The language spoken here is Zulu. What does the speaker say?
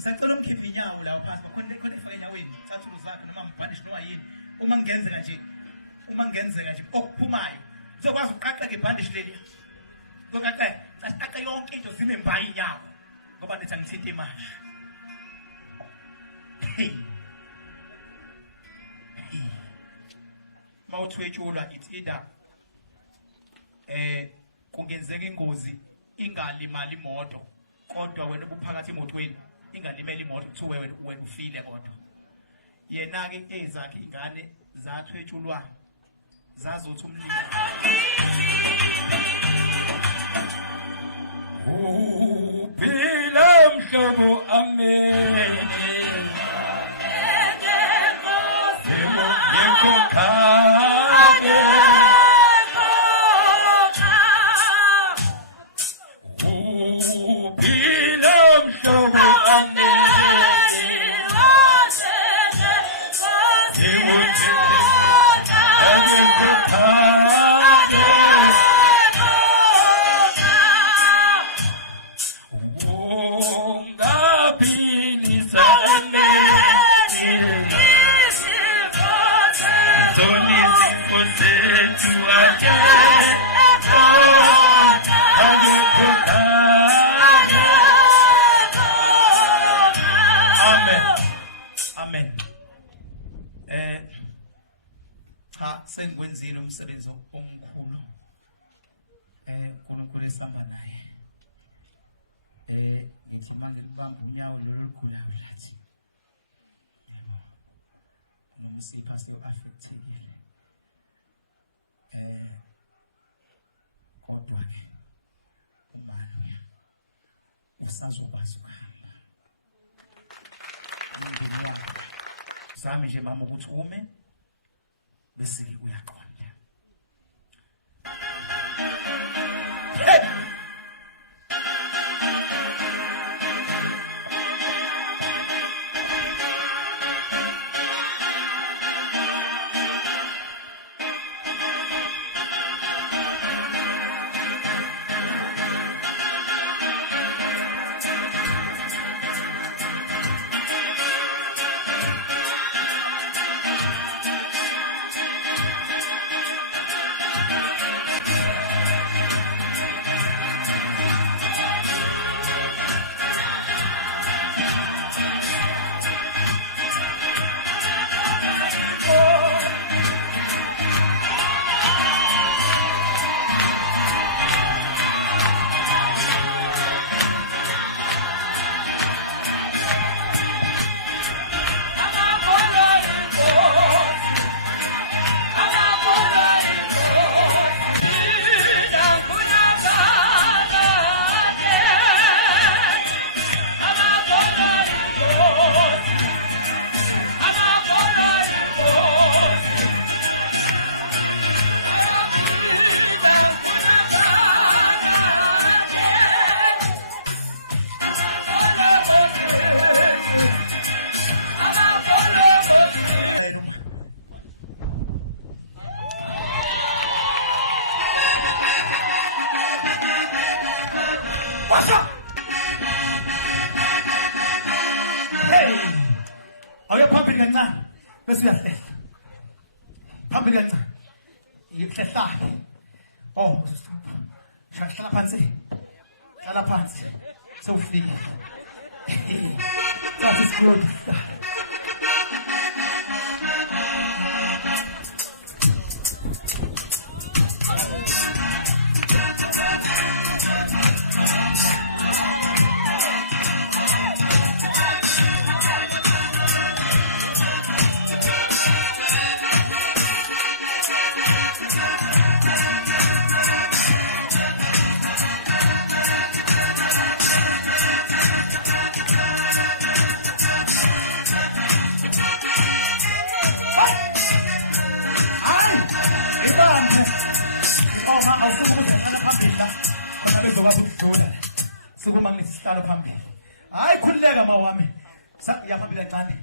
Ngisacela umkhipha inyawo la phansi khona efaka enyaweni thathu zakhe noma mbhandishi noma yini uma ngenzeka nje okuphumayo uzokwazi ukuqaqa ngebhandishi leli ngokuthi sasiqaqa yonke into zime mbayi inyawo ngoba nithi angithinta imali mawuthwetshulwa it's either kungenzeka ingozi ingalimali imoto kodwa wena ubuphakathi emotweni ingalimela imoto kuthiwa wena ufile kodwa yena ke ezakhe ingane zathwetshulwa zazothi umlilo uphila mhlobo amen Amen. Cha sengikwenzile umsebenzi omkhulu. uNkulunkulu esihamba naye. Ngithi manje ngibamba unyawo lolukhulayo lathi. Yebo. Nomsipha siyo affected. Kodwa ke umalo usazokwazi ukuhamba. Sami nje mama ukuthi ume bese uyaqonda. What's up? Hey! Awuya phambili kancane bese uyahlela. Phambili kancane. Yikuhlehlane. Oh, hlala phansi. Hlala phansi. Sewufika. Thatha isikhululo. Sukuma ngisihlalo phambili. Hayi khulileka mawami. Yaphambili kancane.